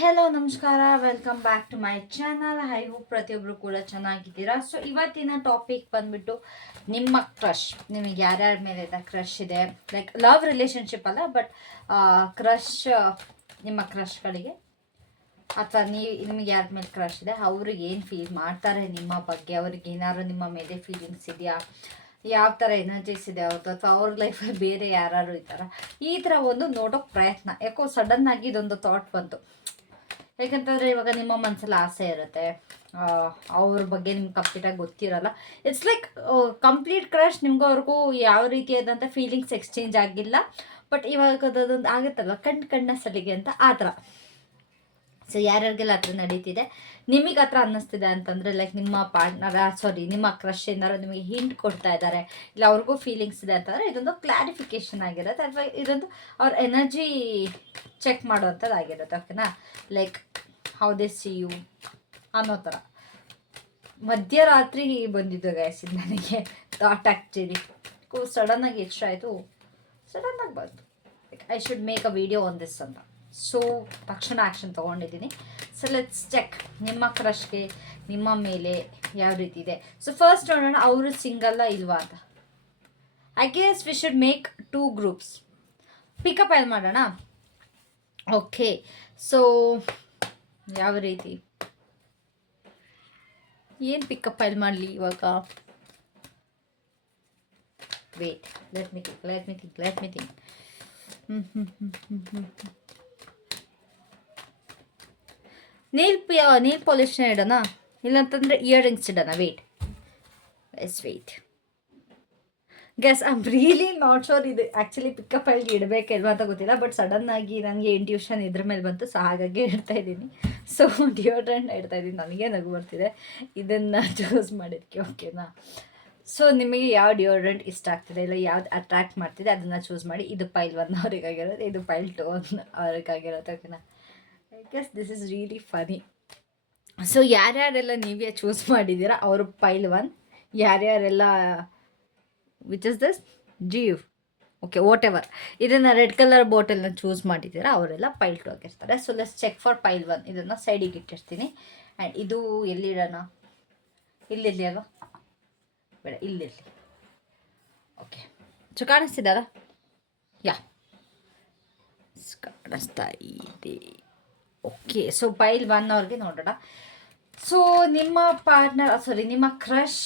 Hello ನಮಸ್ಕಾರ. Welcome back to my channel I hope ಪ್ರತಿಯೊಬ್ಬರು ಕೂಡ ಚೆನ್ನಾಗಿದ್ದೀರಾ? ಸೊ ಇವತ್ತಿನ ಟಾಪಿಕ್ ಬಂದ್ಬಿಟ್ಟು ನಿಮ್ಮ ಕ್ರಶ್ ನಿಮಗೆ ಯಾರ್ಯಾರ ಮೇಲೆ ಕ್ರಶ್ ಇದೆ. ಲೈಕ್ ಲವ್ ರಿಲೇಶನ್ಶಿಪ್ ಅಲ್ಲ ಬಟ್ ಕ್ರಶ್ ನಿಮ್ಮ ಕ್ರಶ್ಗಳಿಗೆ ಅಥವಾ ನೀ, ನಿಮಗೆ ಯಾರ ಮೇಲೆ ಕ್ರಶ್ ಇದೆ? ಅವ್ರಿಗೆ ಏನು ಫೀಲ್ ಮಾಡ್ತಾರೆ ನಿಮ್ಮ ಬಗ್ಗೆ? ಅವ್ರಿಗೆ ಏನಾದ್ರು ನಿಮ್ಮ ಮೇಲೆ ಫೀಲಿಂಗ್ಸ್ ಇದೆಯಾ? ಯಾವ ಥರ ಎನರ್ಜೀಸ್ ಇದೆ ಅವ್ರದ್ದು ಅಥವಾ ಅವ್ರ ಲೈಫಲ್ಲಿ ಬೇರೆ ಯಾರು ಇದ್ದಾರ? ಈ ಥರ ಒಂದು ನೋಡೋಕೆ ಪ್ರಯತ್ನ. ಯಾಕೋ ಸಡನ್ನಾಗಿ ಇದೊಂದು ಥಾಟ್ ಬಂತು. ಯಾಕಂತಂದರೆ ಇವಾಗ ನಿಮ್ಮ ಮನಸ್ಸಲ್ಲಿ ಆಸೆ ಇರುತ್ತೆ. ಅವ್ರ ಬಗ್ಗೆ ನಿಮ್ಗೆ ಕಂಪ್ಲೀಟಾಗಿ ಗೊತ್ತಿರಲ್ಲ. ಇಟ್ಸ್ ಲೈಕ್ ಕಂಪ್ಲೀಟ್ ಕ್ರಶ್ ನಿಮ್ಗೆ ಅವ್ರಿಗೂ ಯಾವ ರೀತಿಯಾದಂಥ ಫೀಲಿಂಗ್ಸ್ ಎಕ್ಸ್ಚೇಂಜ್ ಆಗಿಲ್ಲ. ಬಟ್ ಇವಾಗ ಅದೊಂದು ಆಗುತ್ತಲ್ಲ ಕಣ್ಣು ಕಣ್ಣ ಸಲಿಗೆ ಅಂತ ಆ ಥರ. ಸೊ ಯಾರ್ಯಾರಿಗೆಲ್ಲ ಹತ್ರ ನಡೀತಿದೆ? ನಿಮಗೆ ಹತ್ರ ಅನ್ನಿಸ್ತಿದೆ ಅಂತಂದರೆ ಲೈಕ್ ನಿಮ್ಮ ಪಾರ್ಟ್ನರ ಸಾರಿ ನಿಮ್ಮ ಕ್ರಶ್ ಏನಾರು ನಿಮಗೆ ಹಿಂಟ್ ಕೊಡ್ತಾ ಇದ್ದಾರೆ, ಇಲ್ಲ ಅವ್ರಿಗೂ ಫೀಲಿಂಗ್ಸ್ ಇದೆ ಅಂತಂದರೆ, ಇದೊಂದು ಕ್ಲಾರಿಫಿಕೇಶನ್ ಆಗಿರುತ್ತೆ, ಅಥವಾ ಇದೊಂದು ಅವ್ರ ಎನರ್ಜಿ ಚೆಕ್ ಮಾಡುವಂಥದ್ದು ಆಗಿರುತ್ತೆ ಓಕೆನಾ like how they see you ಅನ್ನೋ ಥರ. ಮಧ್ಯರಾತ್ರಿ ಬಂದಿದ್ದು ಗಾಯಸಿ ನನಗೆ ಥಾಟ್ ಆ್ಯಕ್ಚುಲಿ ಸಡನ್ನಾಗಿ ಎಷ್ಟಾಯಿತು ಸಡನ್ನಾಗಿ ಬಂತು. I should make a video on this ಅಂತ. ಸೊ ತಕ್ಷಣ ಆ್ಯಕ್ಷನ್ ತೊಗೊಂಡಿದ್ದೀನಿ. ಸೊ ಲೆಟ್ಸ್ ಚೆಕ್ ನಿಮ್ಮ ಕ್ರಶ್ಗೆ ನಿಮ್ಮ ಮೇಲೆ ಯಾವ ರೀತಿ ಇದೆ. ಸೊ ಫಸ್ಟ್ ನೋಡೋಣ, ಅವರು ಸಿಂಗಲ್ಲ ಇಲ್ವಾ ಅಂತ. I guess we should make two groups pickup ಎಲ್ಲಿ ಮಾಡೋಣ? ಓಕೆ ಸೊ ಯಾವ ರೀತಿ? ಏನು ಪಿಕಪ್ ಫೈಲ್ ಮಾಡಲಿ ಇವಾಗ? Wait let me think let me think let me think nail P nail ಪಾಲಿಶ್ನ ಇಡೋಣ? ಇಯರ್ ಇಯರಿಂಗ್ಸ್ ಇಡೋಣ wait yes wait guess I'm really not sure ಇದು ಆ್ಯಕ್ಚುಲಿ ಪಿಕಪ್ ಅಲ್ಲಿ ಇಡಬೇಕಿಲ್ವಾ ಅಂತ ಗೊತ್ತಿಲ್ಲ ಬಟ್ ಸಡನ್ ಆಗಿ ನನಗೆ ಇಂಟ್ಯೂಷನ್ ಇದ್ರ ಮೇಲೆ ಬಂತು ಸೊ ಹಾಗಾಗಿ ಇಡ್ತಾ ಇದ್ದೀನಿ. ಸೊ ಡಿಯೋಡ್ರೆಂಟ್ ಇಡ್ತಾ ಇದ್ದೀನಿ, ನನಗೆ ನಗು ಬರ್ತಿದೆ. ಇದನ್ನು ಚೂಸ್ ಮಾಡಿದ್ದಕ್ಕೆ ಓಕೆನಾ ಸೊ ನಿಮಗೆ ಯಾವ ಡಿಯೋಡ್ರೆಂಟ್ ಇಷ್ಟ ಆಗ್ತಿದೆ, ಇಲ್ಲ ಯಾವ್ದು ಅಟ್ರಾಕ್ಟ್ ಮಾಡ್ತಿದೆ, ಅದನ್ನು ಚೂಸ್ ಮಾಡಿ. ಇದು ಪೈಲ್ ಒನ್ ಅವ್ರಿಗಾಗಿರೋದು ಇದು ಪೈಲ್ ಟು ಒನ್ ಅವ್ರಿಗಾಗಿರೋದು ಓಕೆನಾ I guess this is really funny so ಯಾರ್ಯಾರೆಲ್ಲ ನೀವೇ ಚೂಸ್ ಮಾಡಿದ್ದೀರಾ? ಅವರು ಪೈಲ್ ಒನ್ ಯಾರ್ಯಾರೆಲ್ಲ ವಿಚ್ ಇಸ್ ದಿಸ್ ಜೀವ್ ಓಕೆ ವಾಟ್ ಎವರ್ ಇದನ್ನು ರೆಡ್ ಕಲರ್ ಬಾಟಲ್ನ ಚೂಸ್ ಮಾಡಿದ್ದೀರಾ? ಅವರೆಲ್ಲ ಪೈಲ್ ಟು ಆಗಿರ್ತಾರೆ so let's check for pile one ಇದನ್ನು ಸೈಡಿಗೆ ಇಟ್ಟಿರ್ತೀನಿ. ಆ್ಯಂಡ್ ಇದು ಎಲ್ಲಿಡೋಣ ಇಲ್ಲಿರಲಿ ಅಲ್ವಾ? ಬೇಡ, ಇಲ್ಲಿರಲಿ. ಓಕೆ ಸೊ ಕಾಣಿಸ್ತಿದ್ದಾರಾ ಯಾ ಕಾಣಿಸ್ತಾ ಇದೆ. ಓಕೆ ಸೊ ಬೈಲ್ ಒನ್ ಅವ್ರಿಗೆ ನೋಡೋಣ. ಸೊ ನಿಮ್ಮ ಪಾರ್ಟ್ನರ್ ಸಾರಿ ನಿಮ್ಮ ಕ್ರಶ್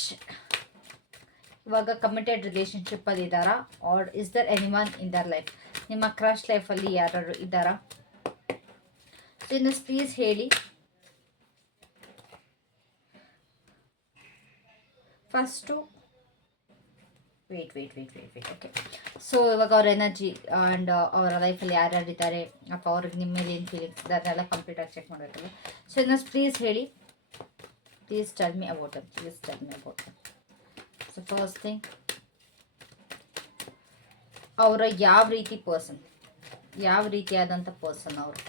ಇವಾಗ ಕಮಿಟೆಡ್ ರಿಲೇಷನ್ಶಿಪ್ಪಲ್ಲಿ ಇದ್ದಾರಾ? Or is there anyone in their life ನಿಮ್ಮ ಕ್ರಶ್ ಲೈಫಲ್ಲಿ ಯಾರು ಇದ್ದಾರಾ? ಇನ್ನು ಪ್ಲೀಸ್ ಹೇಳಿ. First wait wait wait wait wait okay so ಇವಾಗ ಅವ್ರ ಎನರ್ಜಿ ಆ್ಯಂಡ್ ಅವರ ಲೈಫಲ್ಲಿ ಯಾರ್ಯಾರು ಇದ್ದಾರೆ ಅಥವಾ ಅವ್ರಿಗೆ ನಿಮ್ಮ ಮೇಲೆ ಏನು ಫೀಲಿಂಗ್ಸ್ ಇದೆ, ಅದನ್ನೆಲ್ಲ ಕಂಪ್ಲೀಟಾಗಿ ಚೆಕ್ ಮಾಡಬೇಕಲ್ಲ ಸೊ ಇನ್ನು ಪ್ಲೀಸ್ ಹೇಳಿ. Please tell me about please tell me about so first thing ಅವರ ಯಾವ ರೀತಿ ಪರ್ಸನ್ ಯಾವ ರೀತಿಯಾದಂಥ ಪರ್ಸನ್ ಅವರು?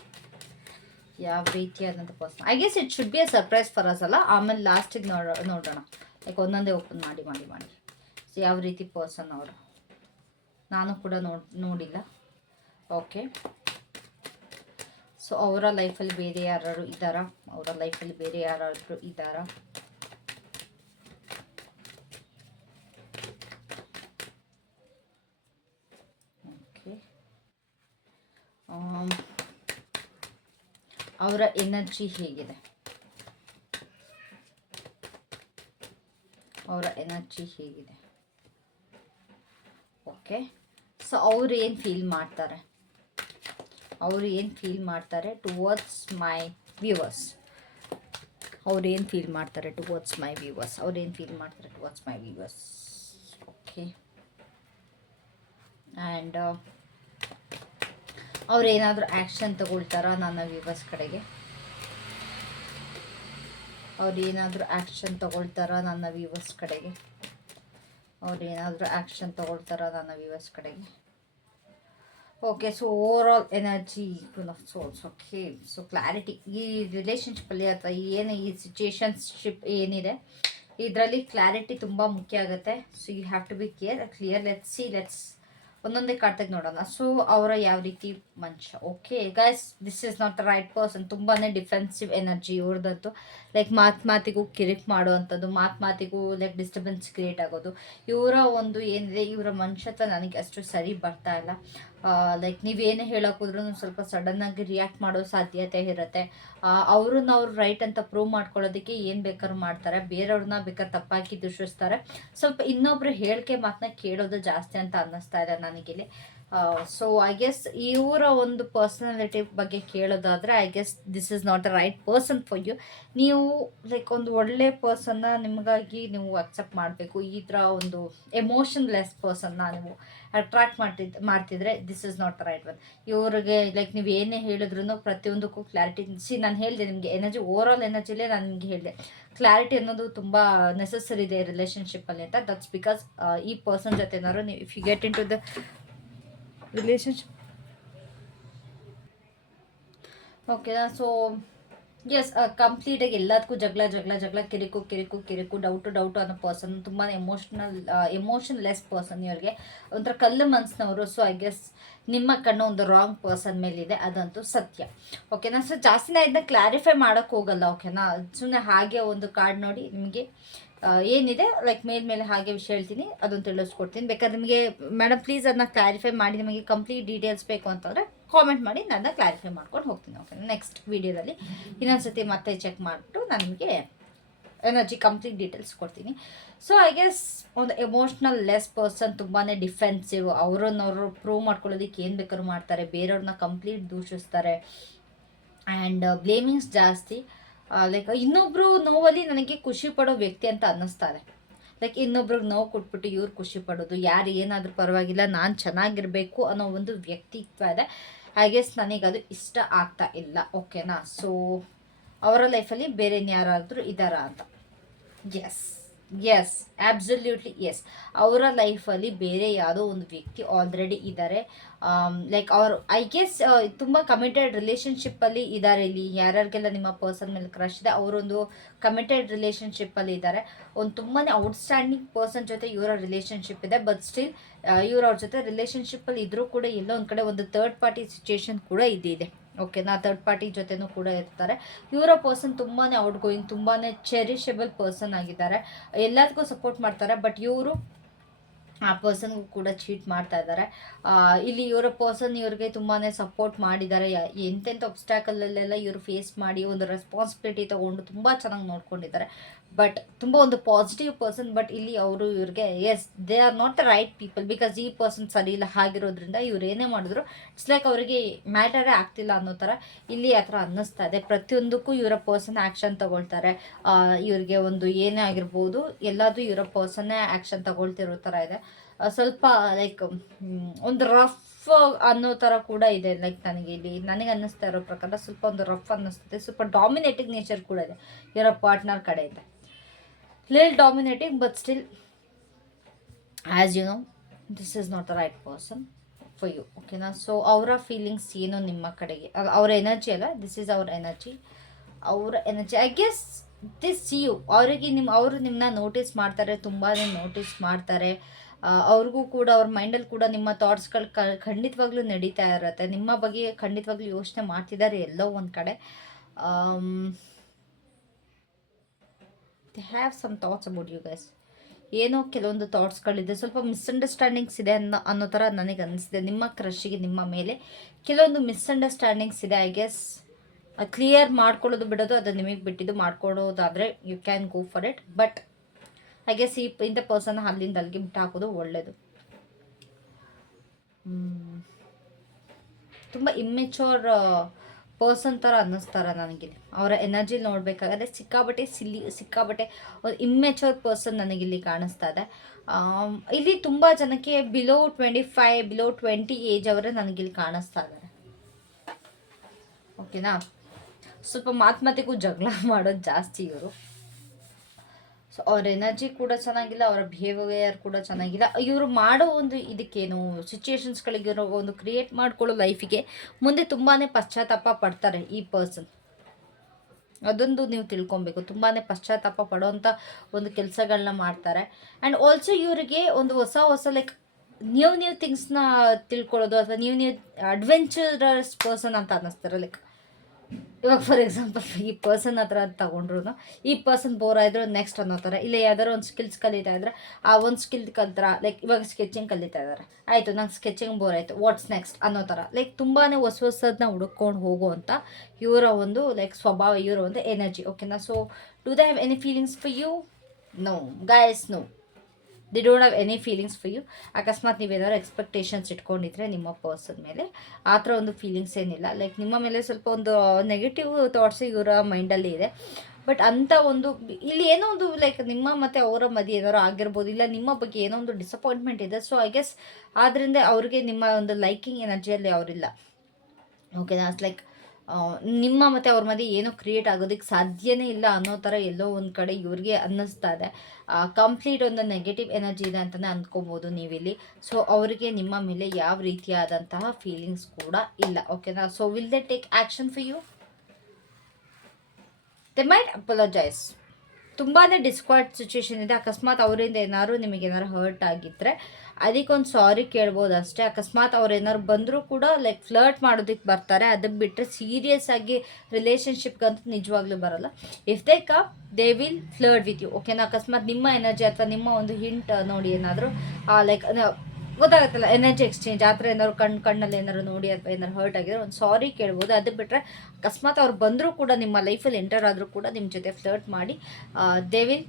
ಯಾವ ರೀತಿಯಾದಂಥ person I guess it should be a surprise for us ಅಲ್ಲ? ಆಮೇಲೆ ಲಾಸ್ಟಿಗೆ ನೋಡೋ ನೋಡೋಣ ಲೈಕ್ ಒಂದೊಂದೇ ಓಪನ್ ಮಾಡಿ ಮಾಡಿ ಮಾಡಿ. ಸೊ ಯಾವ ರೀತಿ ಪರ್ಸನ್ ಅವರು? ನಾನು ಕೂಡ ನೋಡಿ, ನೋಡಿಲ್ಲ. ಓಕೆ ಸೊ ಅವರ ಲೈಫಲ್ಲಿ ಬೇರೆ ಯಾರು ಇದ್ದಾರಾ? ಅವರ ಲೈಫಲ್ಲಿ ಬೇರೆ ಯಾರಾದರೂ ಇದ್ದಾರಾ? ಓಕೆ ಅವರ ಎನರ್ಜಿ ಹೇಗಿದೆ? ಅವರ ಎನರ್ಜಿ ಹೇಗಿದೆ? ಓಕೆ? ಸೊ ಅವ್ರು ಏನು ಫೀಲ್ ಮಾಡ್ತಾರೆ? ಅವ್ರು ಏನು ಫೀಲ್ ಮಾಡ್ತಾರೆ ಟುವರ್ಡ್ಸ್ ಮೈ ವ್ಯೂವರ್ಸ್ ಅವ್ರು ಏನು ಫೀಲ್ ಮಾಡ್ತಾರೆ ಟುವರ್ಡ್ಸ್ ಮೈ ವ್ಯೂವರ್ಸ್ ಅವ್ರು ಏನು ಫೀಲ್ ಮಾಡ್ತಾರೆ towards my viewers okay. And ಅವ್ರು ಏನಾದರೂ ಆ್ಯಕ್ಷನ್ ತಗೊಳ್ತಾರಾ ನನ್ನ ವ್ಯೂವರ್ಸ್ ಕಡೆಗೆ? ಅವ್ರು ಏನಾದರೂ ಆ್ಯಕ್ಷನ್ ತಗೊಳ್ತಾರಾ ನನ್ನ ವ್ಯೂವರ್ಸ್ ಕಡೆಗೆ? ಅವ್ರು ಏನಾದರೂ ಆ್ಯಕ್ಷನ್ ತೊಗೊಳ್ತಾರ ನನ್ನ ವ್ಯೂವರ್ಸ್ ಕಡೆಗೆ. Okay so over all energy of souls okay so clarity ಈ ರಿಲೇಷನ್ಶಿಪ್ಪಲ್ಲಿ ಅಥವಾ ಏನು ಈ ಸಿಚುಯೇಷನ್ಶಿಪ್ ಏನಿದೆ, ಇದರಲ್ಲಿ ಕ್ಲಾರಿಟಿ ತುಂಬ ಮುಖ್ಯ ಆಗುತ್ತೆ. So you have to be care clear let's see let's ಒಂದೊಂದೇ ಕಾರ್ಡ್ ನೋಡೋಣ. ಸೊ ಅವರ ಯಾವ ರೀತಿ ಮನುಷ್ಯ okay guys this is not the right person ತುಂಬಾ ಡಿಫೆನ್ಸಿವ್ ಎನರ್ಜಿ ಇವ್ರದ್ದು ಲೈಕ್ ಮಾತು ಮಾತಿಗೂ ಕಿರಿಕ್ ಮಾಡುವಂಥದ್ದು, ಮಾತು ಮಾತಿಗೂ ಲೈಕ್ ಡಿಸ್ಟರ್ಬೆನ್ಸ್ ಕ್ರಿಯೇಟ್ ಆಗೋದು. ಇವರ ಒಂದು ಏನಿದೆ, ಇವರ ಮನುಷ್ಯತ್ವ ನನಗೆ ಅಷ್ಟು ಸರಿ ಬರ್ತಾ ಇಲ್ಲ. ಲೈಕ್ ನೀವೇನೇ ಹೇಳೋಕ್ಕೋದ್ರೂ ಸ್ವಲ್ಪ ಸಡನ್ನಾಗಿ ರಿಯಾಕ್ಟ್ ಮಾಡೋ ಸಾಧ್ಯತೆ ಇರುತ್ತೆ. ಅವ್ರನ್ನ ಅವ್ರು ರೈಟ್ ಅಂತ ಪ್ರೂವ್ ಮಾಡ್ಕೊಳ್ಳೋದಕ್ಕೆ ಏನು ಬೇಕಾದ್ರೂ ಮಾಡ್ತಾರೆ. ಬೇರೆಯವ್ರನ್ನ ಬೇಕಾದ್ರೆ ತಪ್ಪಾಕಿ ದೂಷಿಸ್ತಾರೆ. ಸ್ವಲ್ಪ ಇನ್ನೊಬ್ರು ಹೇಳಿಕೆ ಮಾತನ್ನ ಕೇಳೋದು ಜಾಸ್ತಿ ಅಂತ ಅನ್ನಿಸ್ತಾ ಇದೆ ನನಗಿಲ್ಲಿ. ಸೊ ಐ ಗೆಸ್ ಇವರ ಒಂದು ಪರ್ಸನಾಲಿಟಿ ಬಗ್ಗೆ ಕೇಳೋದಾದರೆ I guess this is not a right person for you ನೀವು ಲೈಕ್ ಒಂದು ಒಳ್ಳೆ ಪರ್ಸನ್ನ ನಿಮಗಾಗಿ ನೀವು ಅಕ್ಸೆಪ್ಟ್ ಮಾಡಬೇಕು. ಈ ಥರ ಒಂದು ಎಮೋಷನ್ಲೆಸ್ ಪರ್ಸನ್ನ ನೀವು ಅಟ್ರಾಕ್ಟ್ ಮಾಡ್ತಿದ್ ಮಾಡ್ತಿದ್ರೆ this is not right one ಇವ್ರಿಗೆ ಲೈಕ್ ನೀವು ಏನೇ ಹೇಳಿದ್ರು ಪ್ರತಿಯೊಂದಕ್ಕೂ ಕ್ಲಾರಿಟಿ ಸಿ ನಾನು ಹೇಳಿದೆ ನಿಮಗೆ ಎನರ್ಜಿ ಓವರ್ ಆಲ್ ಎನರ್ಜಿಲೇ ನಾನು ನಿಮಗೆ ಹೇಳಿದೆ. ಕ್ಲಾರಿಟಿ ಅನ್ನೋದು ತುಂಬ ನೆಸಸರಿ ಇದೆ ರಿಲೇಷನ್ಶಿಪ್ಪಲ್ಲಿ ಅಂತ. ದಟ್ಸ್ ಬಿಕಾಸ್ ಈ ಪರ್ಸನ್ ಜೊತೆ ಏನಾದ್ರು ನೀವು if you get into the relationship okay so yes ಕಂಪ್ಲೀಟಾಗಿ ಎಲ್ಲದಕ್ಕೂ ಜಗಳ ಜಗಳ ಜಗಳ, ಕಿರಿಕು ಕಿರಿಕು ಕಿರಿಕು ಡೌಟು ಡೌಟು ಅನ್ನೋ ಪರ್ಸನ್ ತುಂಬಾ ಎಮೋಷ್ನಲ್ ಎಮೋಷನ್ಲೆಸ್ ಪರ್ಸನ್ ಇವ್ರಿಗೆ. ಒಂಥರ ಕಲ್ಲು ಮನ್ಸಿನವರು ಸೊ ಐ ಗೆಸ್ ನಿಮ್ಮ ಕಣ್ಣು ಒಂದು ರಾಂಗ್ ಪರ್ಸನ್ ಮೇಲಿದೆ, ಅದಂತೂ ಸತ್ಯ. ಓಕೆನಾ ಸೊ ಜಾಸ್ತಿ ಇದನ್ನ ಕ್ಲಾರಿಫೈ ಮಾಡೋಕ್ಕೆ ಹೋಗಲ್ಲ ಓಕೆನಾ ಸುಮ್ಮನೆ ಹಾಗೆ ಒಂದು ಕಾರ್ಡ್ ನೋಡಿ ನಿಮಗೆ. ಏನಿದೆ? ಲೈಕ್ ಮೇಲ್ ಮೇಲೆ ಹಾಗೆ ವಿಷಯ ಹೇಳ್ತೀನಿ. ಅದನ್ನು ತಿಳಿಸ್ಕೊಡ್ತೀನಿ. ಬೇಕಾದ್ರೆ ನಿಮಗೆ ಮೇಡಮ್ ಪ್ಲೀಸ್ ಅದನ್ನ ಕ್ಲಾರಿಫೈ ಮಾಡಿ. ನಿಮಗೆ ಕಂಪ್ಲೀಟ್ ಡೀಟೇಲ್ಸ್ ಬೇಕು ಅಂತಂದರೆ ಕಾಮೆಂಟ್ ಮಾಡಿ. ನಾನು ಕ್ಲಾರಿಫೈ ಮಾಡ್ಕೊಂಡು ಹೋಗ್ತೀನಿ ಓಕೆ ನೆಕ್ಸ್ಟ್ ವೀಡಿಯೋದಲ್ಲಿ ಇನ್ನೊಂದ್ಸತಿ ಮತ್ತೆ ಚೆಕ್ ಮಾಡಿಬಿಟ್ಟು ನಾನು ನಿಮಗೆ ಎನರ್ಜಿ ಕಂಪ್ಲೀಟ್ ಡೀಟೇಲ್ಸ್ ಕೊಡ್ತೀನಿ. ಸೊ ಐ ಗೆಸ್ ಒಂದು ಎಮೋಷ್ನಲ್ ಲೆಸ್ ಪರ್ಸನ್ ತುಂಬಾ ಡಿಫೆನ್ಸಿವ್ ಅವ್ರನ್ನವರು ಪ್ರೂವ್ ಮಾಡ್ಕೊಳ್ಳೋದಕ್ಕೆ ಏನು ಬೇಕಾದ್ರೂ ಮಾಡ್ತಾರೆ. ಬೇರೆಯವ್ರನ್ನ ಕಂಪ್ಲೀಟ್ ದೂಷಿಸ್ತಾರೆ. ಆ್ಯಂಡ್ ಬ್ಲೇಮಿಂಗ್ಸ್ ಜಾಸ್ತಿ. ಲೈಕ್ ಇನ್ನೊಬ್ರು ನೋವಲ್ಲಿ ನನಗೆ ಖುಷಿ ಪಡೋ ವ್ಯಕ್ತಿ ಅಂತ ಅನ್ನಿಸ್ತಾರೆ. ಲೈಕ್ ಇನ್ನೊಬ್ರಿಗೆ ನೋವು ಕೊಟ್ಬಿಟ್ಟು ಇವ್ರು ಖುಷಿ ಪಡೋದು, ಯಾರು ಏನಾದರೂ ಪರವಾಗಿಲ್ಲ, ನಾನು ಚೆನ್ನಾಗಿರಬೇಕು ಅನ್ನೋ ಒಂದು ವ್ಯಕ್ತಿತ್ವ ಇದೆ. ಐ ಗೆಸ್ ನನಗೆ ಅದು ಇಷ್ಟ ಆಗ್ತಾ ಇಲ್ಲ ಓಕೆನಾ ಸೊ ಅವರ ಲೈಫಲ್ಲಿ ಬೇರೆ ಯಾರಾದರೂ ಇದ್ದಾರಾ ಅಂತ? ಎಸ್ ಎಸ್ ಆಬ್ಸಲ್ಯೂಟ್ಲಿ ಎಸ್ ಅವರ ಲೈಫಲ್ಲಿ ಬೇರೆ ಯಾವುದೋ ಒಂದು ವ್ಯಕ್ತಿ ಆಲ್ರೆಡಿ ಇದ್ದಾರೆ ಲೈಕ್ ಅವರು ಐ ಗೆಸ್ ತುಂಬ ಕಮಿಟೆಡ್ ರಿಲೇಷನ್ಶಿಪ್ಪಲ್ಲಿ ಇದ್ದಾರೆ ಇಲ್ಲಿ. ಯಾರ್ಯಾರಿಗೆಲ್ಲ ನಿಮ್ಮ ಪರ್ಸನ್ ಮೇಲೆ ಕ್ರಶ್ ಇದೆ, ಅವರೊಂದು ಕಮಿಟೆಡ್ ರಿಲೇಷನ್ಶಿಪ್ಪಲ್ಲಿ ಇದ್ದಾರೆ ಒಂದು ತುಂಬಾ ಔಟ್ಸ್ಟ್ಯಾಂಡಿಂಗ್ ಪರ್ಸನ್ ಜೊತೆ ಇವರ ರಿಲೇಷನ್ಶಿಪ್ ಇದೆ ಬಟ್ ಸ್ಟಿಲ್ ಇವ್ರ ಅವ್ರ ಜೊತೆ ರಿಲೇಷನ್ಶಿಪ್ಪಲ್ಲಿ ಇದ್ದರೂ ಕೂಡ ಎಲ್ಲೋ ಒಂದು ಕಡೆ ಒಂದು ಥರ್ಡ್ ಪಾರ್ಟಿ ಸಿಚುಯೇಷನ್ ಕೂಡ ಇದಿದೆ ಓಕೆನಾ ಥರ್ಡ್ ಪಾರ್ಟಿ ಜೊತೆನೂ ಕೂಡ ಇರ್ತಾರೆ. ಇವರ ಪರ್ಸನ್ ತುಂಬಾ ಔಟ್ ಗೋಯಿಂಗ್ ತುಂಬಾ ಚೆರಿಷಬಲ್ ಪರ್ಸನ್ ಆಗಿದ್ದಾರೆ. ಎಲ್ಲದಕ್ಕೂ ಸಪೋರ್ಟ್ ಮಾಡ್ತಾರೆ ಬಟ್ ಇವರು ಆ ಪರ್ಸನ್ಗೂ ಕೂಡ ಚೀಟ್ ಮಾಡ್ತಾ ಇದ್ದಾರೆ. ಇಲ್ಲಿ ಇವರ ಪರ್ಸನ್ ಇವ್ರಿಗೆ ತುಂಬಾ ಸಪೋರ್ಟ್ ಮಾಡಿದ್ದಾರೆ. ಎಂತೆಂಥ ಒಬ್ಸ್ಟ್ಯಾಕಲಲ್ಲೆಲ್ಲ ಇವರು ಫೇಸ್ ಮಾಡಿ ಒಂದು ರೆಸ್ಪಾನ್ಸಿಬಿಲಿಟಿ ತಗೊಂಡು ತುಂಬ ಚೆನ್ನಾಗಿ ನೋಡ್ಕೊಂಡಿದ್ದಾರೆ. ಬಟ್ ತುಂಬ ಒಂದು ಪಾಸಿಟಿವ್ ಪರ್ಸನ್ ಬಟ್ ಇಲ್ಲಿ ಅವರು ಇವ್ರಿಗೆ as they are not the right people because ಈ ಪರ್ಸನ್ ಸರಿ ಇಲ್ಲ ಹಾಗಿರೋದ್ರಿಂದ ಇವ್ರು ಏನೇ ಮಾಡಿದ್ರು ಇಟ್ಸ್ ಲೈಕ್ ಅವರಿಗೆ ಮ್ಯಾಟರೇ ಆಗ್ತಿಲ್ಲ ಅನ್ನೋ ಥರ ಇಲ್ಲಿ ಆ ಥರ ಅನ್ನಿಸ್ತಾ ಇದೆ. ಪ್ರತಿಯೊಂದಕ್ಕೂ ಇವರ ಪರ್ಸನ್ ಆ್ಯಕ್ಷನ್ ತಗೊಳ್ತಾರೆ. ಇವ್ರಿಗೆ ಒಂದು ಏನೇ ಆಗಿರ್ಬೋದು ಎಲ್ಲದೂ ಇವರ ಪರ್ಸನ್ನೇ ಆ್ಯಕ್ಷನ್ ತಗೊಳ್ತಿರೋ ಥರ ಇದೆ. ಸ್ವಲ್ಪ ಲೈಕ್ ಒಂದು ರಫ್ ಅನ್ನೋ ಥರ ಕೂಡ ಇದೆ ಲೈಕ್ ನನಗೆ ಇಲ್ಲಿ ನನಗೆ ಅನ್ನಿಸ್ತಾ ಇರೋ ಪ್ರಕಾರ ಸ್ವಲ್ಪ ಒಂದು ರಫ್ ಅನ್ನಿಸ್ತದೆ ಸ್ವಲ್ಪ ಡಾಮಿನೇಟಿಂಗ್ ನೇಚರ್ ಕೂಡ ಇದೆ, ಇವರ ಪಾರ್ಟ್ನರ್ ಕಡೆಯಿಂದ. Little dominating, but still, as you know, this is not the right person for you ಓಕೆನಾ ಸೊ ಅವರ ಫೀಲಿಂಗ್ಸ್ ಏನು ನಿಮ್ಮ ಕಡೆಗೆ? ಅವರ ಎನರ್ಜಿ ಅಲ್ಲ ದಿಸ್ ಈಸ್ ಅವ್ರ ಎನರ್ಜಿ ಅವರ energy I guess this you ಅವರಿಗೆ ನಿಮ್ಮ ಅವರು ನಿಮ್ಮನ್ನ ನೋಟಿಸ್ ಮಾಡ್ತಾರೆ ತುಂಬಾ ನೋಟಿಸ್ ಮಾಡ್ತಾರೆ. ಅವ್ರಿಗೂ ಕೂಡ, ಅವ್ರ ಮೈಂಡಲ್ಲಿ ಕೂಡ ನಿಮ್ಮ ಥಾಟ್ಸ್ಗಳು ಖಂಡಿತವಾಗ್ಲೂ ನಡೀತಾ ಇರುತ್ತೆ. ನಿಮ್ಮ ಬಗ್ಗೆ ಖಂಡಿತವಾಗ್ಲೂ ಯೋಚನೆ ಮಾಡ್ತಿದ್ದಾರೆ ಎಲ್ಲೋ ಒಂದು ಕಡೆ. They have some thoughts about you guys ಏನೋ ಕೆಲವೊಂದು ಥಾಟ್ಸ್ಗಳಿದೆ ಸ್ವಲ್ಪ ಮಿಸ್ಅಂಡರ್ಸ್ಟ್ಯಾಂಡಿಂಗ್ಸ್ ಇದೆ ಅನ್ನೋ ಅನ್ನೋ ಥರ ನನಗೆ ಅನಿಸಿದೆ ನಿಮ್ಮ ಕ್ರಷಿಗೆ ನಿಮ್ಮ ಮೇಲೆ ಕೆಲವೊಂದು ಮಿಸ್ಅಂಡರ್ಸ್ಟ್ಯಾಂಡಿಂಗ್ಸ್ ಇದೆ ಐ ಗೆಸ್ ಕ್ಲಿಯರ್ ಮಾಡ್ಕೊಳ್ಳೋದು ಬಿಡೋದು, ಅದು ನಿಮಗೆ ಬಿಟ್ಟಿದ್ದು ಮಾಡ್ಕೊಳ್ಳೋದಾದರೆ you can go for it but I guess ಈ ಇಂಥ ಪರ್ಸನ್ ಅಲ್ಲಿಂದ ಅಲ್ಲಿಗೆ ಬಿಟ್ಟು ಹಾಕೋದು ಒಳ್ಳೆಯದು ತುಂಬ ಇಮ್ಮೆಚೋರ್ ಪರ್ಸನ್ ಥರ ಅನ್ನಿಸ್ತಾರೆ ನನಗೆ. ಅವರ ಎನರ್ಜಿ ನೋಡಬೇಕಾದ್ರೆ ಸಿಕ್ಕಾಬಟ್ಟೆ ಸಿಲ್ಲಿ ಸಿಕ್ಕಾಬಟ್ಟೆ ಇಮ್ಮೆಚೂರ್ ಪರ್ಸನ್ ನನಗಿಲ್ಲಿ ಕಾಣಿಸ್ತಾ ಇದೆ. ಇಲ್ಲಿ ತುಂಬ ಜನಕ್ಕೆ below twenty five below twenty age ಅವರೇ ನನಗಿಲ್ಲಿ ಕಾಣಿಸ್ತಾ ಇದ್ದಾರೆ. ಓಕೆನಾ ಸ್ವಲ್ಪ ಮಾತು ಜಗಳ ಮಾಡೋದು ಜಾಸ್ತಿ ಇವರು. ಸೊ ಅವ್ರ ಎನರ್ಜಿ ಕೂಡ ಚೆನ್ನಾಗಿಲ್ಲ, ಅವರ ಬಿಹೇವಿಯರ್ ಕೂಡ ಚೆನ್ನಾಗಿಲ್ಲ. ಇವರು ಮಾಡೋ ಒಂದು ಇದಕ್ಕೇನು ಸಿಚುಯೇಷನ್ಸ್ಗಳಿಗೆ ಒಂದು ಕ್ರಿಯೇಟ್ ಮಾಡ್ಕೊಳ್ಳೋ ಲೈಫಿಗೆ ಮುಂದೆ ತುಂಬಾ ಪಶ್ಚಾತ್ತಾಪ ಪಡ್ತಾರೆ ಈ ಪರ್ಸನ್ ಅದೊಂದು ನೀವು ತಿಳ್ಕೊಬೇಕು. ತುಂಬಾ ಪಶ್ಚಾತ್ತಾಪ ಪಡೋವಂಥ ಒಂದು ಕೆಲಸಗಳನ್ನ ಮಾಡ್ತಾರೆ. ಆ್ಯಂಡ್ ಆಲ್ಸೋ ಇವರಿಗೆ ಒಂದು ಹೊಸ ಹೊಸ ಲೈಕ್ ನ್ಯೂ ನ್ಯೂ ಥಿಂಗ್ಸ್ನ ತಿಳ್ಕೊಳ್ಳೋದು, ಅಥವಾ ನ್ಯೂ ನ್ಯೂ ಅಡ್ವೆಂಚರಸ್ ಪರ್ಸನ್ ಅಂತ ಅನ್ನಿಸ್ತಾರೆ ಲೈಕ್ ಇವಾಗ ಫಾರ್ ಎಕ್ಸಾಂಪಲ್ ಈ ಪರ್ಸನ್ ಹತ್ರ ತಗೊಂಡ್ರು ಈ ಪರ್ಸನ್ ಬೋರ್ ಆಯಿದ್ರು ನೆಕ್ಸ್ಟ್ ಅನ್ನೋ ಥರ, ಇಲ್ಲ ಯಾವ್ದಾದ್ರು ಒಂದು ಸ್ಕಿಲ್ಸ್ ಕಲಿತಾ ಇದ್ರೆ, ಆ ಒಂದು ಸ್ಕಿಲ್ ಕಲ್ತರ ಲೈಕ್ ಇವಾಗ ಸ್ಕೆಚಿಂಗ್ ಕಲಿತಾ ಇದ್ದಾರೆ ಆಯಿತು, ನಂಗೆ ಸ್ಕೆಚಿಂಗ್ ಬೋರ್ ಆಯಿತು ವಾಟ್ಸ್ ನೆಕ್ಸ್ಟ್ ಅನ್ನೋ ಥರ. ಲೈಕ್ ತುಂಬಾ ಹೊಸ ಹೊಸದನ್ನ ಹುಡುಕೊಂಡು ಹೋಗುವಂಥ ಇವರ ಒಂದು ಲೈಕ್ ಸ್ವಭಾವ, ಇವರ ಒಂದು ಎನರ್ಜಿ ಓಕೆನಾ so do they have any feelings for you no guys no they don't have any feelings for you ಅಕಸ್ಮಾತ್ ನೀವೇನಾದ್ರು ಎಕ್ಸ್ಪೆಕ್ಟೇಷನ್ಸ್ ಇಟ್ಕೊಂಡಿದ್ರೆ ನಿಮ್ಮ ಪರ್ಸನ್ ಮೇಲೆ ಆ ಥರ ಒಂದು ಫೀಲಿಂಗ್ಸ್ ಏನಿಲ್ಲ. ಲೈಕ್ ನಿಮ್ಮ ಮೇಲೆ ಸ್ವಲ್ಪ ಒಂದು ನೆಗೆಟಿವ್ ಥಾಟ್ಸ್ ಇವರ ಮೈಂಡಲ್ಲಿ ಇದೆ. ಬಟ್ ಅಂಥ ಒಂದು ಇಲ್ಲಿ ಏನೋ ಒಂದು ಲೈಕ್ ನಿಮ್ಮ ಮತ್ತು ಅವರ ಮದುವೆ ಏನಾದ್ರು ಆಗಿರ್ಬೋದು, ಇಲ್ಲ ನಿಮ್ಮ ಬಗ್ಗೆ ಏನೋ ಒಂದು ಡಿಸಪಾಯಿಂಟ್ಮೆಂಟ್ ಇದೆ. ಸೊ ಐ ಗೆಸ್ ಆದ್ದರಿಂದ ಅವ್ರಿಗೆ ನಿಮ್ಮ ಒಂದು ಲೈಕಿಂಗ್ ಎನರ್ಜಿಯಲ್ಲಿ ಅವರಿಲ್ಲ. ಓಕೆನಾ ಲೈಕ್ ನಿಮ್ಮ ಮತ್ತು ಅವ್ರ ಮಧ್ಯೆ ಏನೋ ಕ್ರಿಯೇಟ್ ಆಗೋದಕ್ಕೆ ಸಾಧ್ಯನೇ ಇಲ್ಲ ಅನ್ನೋ ಥರ ಎಲ್ಲೋ ಒಂದು ಕಡೆ ಇವ್ರಿಗೆ ಅನ್ನಿಸ್ತಾ ಇದೆ. ಕಂಪ್ಲೀಟ್ ಒಂದು ನೆಗೆಟಿವ್ ಎನರ್ಜಿ ಇದೆ ಅಂತಲೇ ಅಂದ್ಕೊಬೋದು ನೀವಿಲ್ಲಿ. ಸೊ ಅವರಿಗೆ ನಿಮ್ಮ ಮೇಲೆ ಯಾವ ರೀತಿಯಾದಂತಹ ಫೀಲಿಂಗ್ಸ್ ಕೂಡ ಇಲ್ಲ ಓಕೆನಾ so will they take action for you they might apologise ತುಂಬಾ ಡಿಸ್ಕ್ವಾಟ್ ಸಿಚುವೇಶನ್ ಇದೆ. ಅಕಸ್ಮಾತ್ ಅವರಿಂದ ಏನಾದ್ರು ನಿಮಗೆ ಏನಾರು ಹರ್ಟ್ ಆಗಿದ್ದರೆ ಅದಕ್ಕೊಂದು ಸಾರಿ ಕೇಳ್ಬೋದು ಅಷ್ಟೇ. ಅಕಸ್ಮಾತ್ ಅವ್ರು ಏನಾರು ಬಂದರೂ ಕೂಡ ಲೈಕ್ ಫ್ಲರ್ಟ್ ಮಾಡೋದಕ್ಕೆ ಬರ್ತಾರೆ. ಅದಕ್ಕೆ ಬಿಟ್ಟರೆ ಸೀರಿಯಸ್ ಆಗಿ ರಿಲೇಷನ್ಶಿಪ್ಗಂತೂ ನಿಜವಾಗ್ಲೂ ಬರಲ್ಲ. If they cup they will flirt with you ಓಕೆನಾ ಅಕಸ್ಮಾತ್ ನಿಮ್ಮ ಎನರ್ಜಿ ಅಥವಾ ನಿಮ್ಮ ಒಂದು ಹಿಂಟ್ ನೋಡಿ ಏನಾದರೂ ಲೈಕ್ ಗೊತ್ತಾಗುತ್ತಲ್ಲ ಎನರ್ಜಿ ಎಕ್ಸ್ಚೇಂಜ್ ಆ ಥರ ಏನಾದ್ರು ಕಣ್ಣು ಕಣ್ಣಲ್ಲಿ ಏನಾದ್ರು ನೋಡಿ ಅಥವಾ ಏನಾದ್ರು ಹರ್ಟ್ ಆಗಿದ್ರೆ ಒಂದು ಸಾರಿ ಕೇಳ್ಬೋದು. ಅದು ಬಿಟ್ಟರೆ ಅಕಸ್ಮಾತ್ ಅವ್ರು ಬಂದರೂ ಕೂಡ ನಿಮ್ಮ ಲೈಫಲ್ಲಿ ಎಂಟರ್ ಆದರೂ ಕೂಡ ನಿಮ್ಮ ಜೊತೆ ಫ್ಲರ್ಟ್ ಮಾಡಿ they will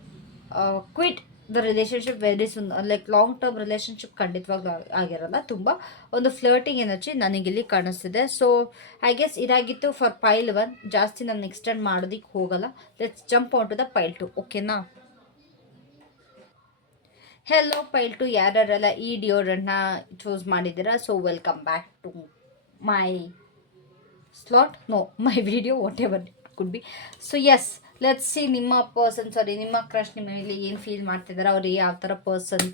quit the relationship very soon like long term relationship ಖಂಡಿತವಾಗ್ಲೂ ಆಗ್- ಆಗಿರಲ್ಲ. ತುಂಬ ಒಂದು ಫ್ಲರ್ಟಿಂಗ್ ಎನರ್ಜಿ ನನಗಿಲ್ಲಿ ಕಾಣಿಸ್ತಿದೆ. ಸೊ ಐ ಗೆಸ್ ಇದಾಗಿತ್ತು ಫಾರ್ ಪೈಲ್ ಒನ್ ಜಾಸ್ತಿ ನಾನು ಎಕ್ಸ್ಟೆಂಡ್ ಮಾಡೋದಕ್ಕೆ ಹೋಗಲ್ಲ. Let's jump out to the pile two ಓಕೆನಾ ಹೆಲೋ ಪೈಲ್ ಟು ಯಾರ್ಯಾರೆಲ್ಲ ಈ ಡಿಯೋಡ್ರೆಂಟ್ನ ಚೂಸ್ ಮಾಡಿದ್ದೀರಾ? So welcome back to my slot no my video whatever could be so yes let's see ನಿಮ್ಮ ಪರ್ಸನ್ ಸಾರಿ ನಿಮ್ಮ ಕ್ರಶ್ ನಿಮ್ಮ ಮೇಲೆ ಏನು ಫೀಲ್ ಮಾಡ್ತಿದ್ದಾರೆ ಅವ್ರು ಯಾವ ಥರ ಪರ್ಸನ್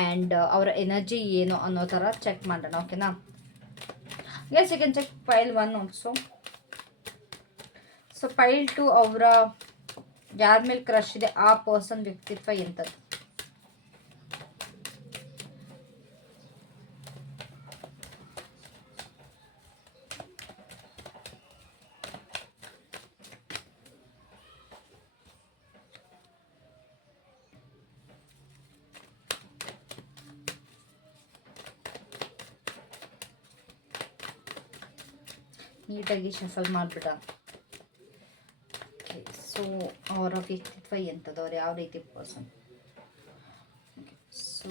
ಆ್ಯಂಡ್ ಅವರ ಎನರ್ಜಿ ಏನು ಅನ್ನೋ ಥರ ಚೆಕ್ ಮಾಡೋಣ ಓಕೆನಾ yes you can check pile one also so pile two ಅವರ, ಯಾರ ಮೇಲೆ ಕ್ರಶ್ ಇದೆ? ಆ ಪರ್ಸನ್ ವ್ಯಕ್ತಿತ್ವ ಎಂಥದ್ದು ನೀಟಾಗಿ ಶಫಲ್ ಮಾಡಿಬಿಟ್ಟ. ಸೊ ಅವರ ವ್ಯಕ್ತಿತ್ವ ಎಂಥದ್ದು ಅವ್ರು ಯಾವ ರೀತಿ ಪರ್ಸನ್ ಸೊ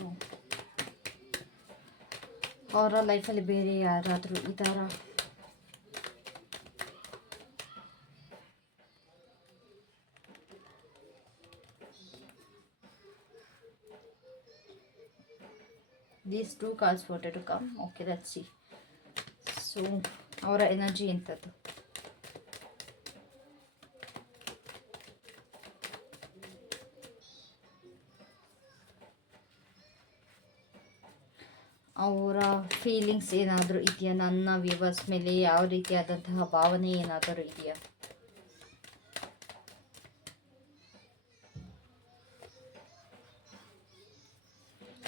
ಅವರ ಲೈಫಲ್ಲಿ ಬೇರೆ ಯಾರಾದರೂ ಈ ಥರ these two calls water to come okay let's see so ಅವರ ಎನರ್ಜಿ ಎಂಥದ್ದು ಅವರ ಫೀಲಿಂಗ್ಸ್ ಏನಾದರೂ ಇದೆಯಾ? ನನ್ನ ವ್ಯೂವರ್ಸ್ ಮೇಲೆ ಯಾವ ರೀತಿಯಾದಂತಹ ಭಾವನೆ ಏನಾದರೂ ಇದೆಯಾ?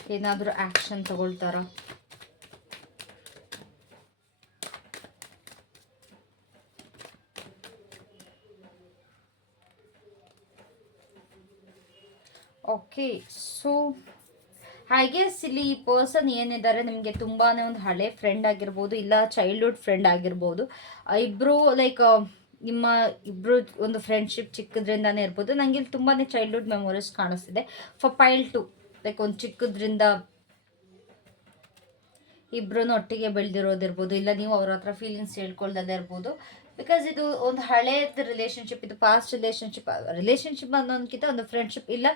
ಏನಾದರೂ ಆ್ಯಕ್ಷನ್ ತಗೊಳ್ತಾರಾ? ಓಕೆ ಸೊ ಹಾಗೆ ಇಲ್ಲಿ ಈ ಪರ್ಸನ್ ಏನಿದ್ದಾರೆ, ನಿಮಗೆ ತುಂಬಾ ಒಂದು ಹಳೆ ಫ್ರೆಂಡ್ ಆಗಿರ್ಬೋದು, ಇಲ್ಲ ಚೈಲ್ಡ್ಹುಡ್ ಫ್ರೆಂಡ್ ಆಗಿರ್ಬೋದು ಇಬ್ಬರು ಲೈಕ್ ನಿಮ್ಮ ಇಬ್ಬರು ಒಂದು ಫ್ರೆಂಡ್ಶಿಪ್ ಚಿಕ್ಕದ್ರಿಂದಾನೇ ಇರ್ಬೋದು. ನನಗೆ ಇಲ್ಲಿ ತುಂಬಾ ಚೈಲ್ಡ್ಹುಡ್ ಮೆಮೊರೀಸ್ ಕಾಣಿಸ್ತಿದೆ. ಫಾರ್ ಪೈಲ್ ಟು ಲೈಕ್ ಒಂದು ಚಿಕ್ಕದ್ರಿಂದ ಇಬ್ಬರೂ ಒಟ್ಟಿಗೆ ಬೆಳೆದಿರೋದಿರ್ಬೋದು, ಇಲ್ಲ ನೀವು ಅವ್ರ ಹತ್ರ ಫೀಲಿಂಗ್ಸ್ ಹೇಳ್ಕೊಳ್ದೇ ಇರ್ಬೋದು. ಬಿಕಾಸ್ ಇದು ಒಂದು ಹಳೇದು ರಿಲೇಷನ್ಶಿಪ್ ಇದು ಪಾಸ್ಟ್ ರಿಲೇಷನ್ಶಿಪ್ ರಿಲೇಷನ್ಶಿಪ್ ಅನ್ನೋದಕ್ಕಿಂತ ಒಂದು ಫ್ರೆಂಡ್ಶಿಪ್ ಇಲ್ಲ,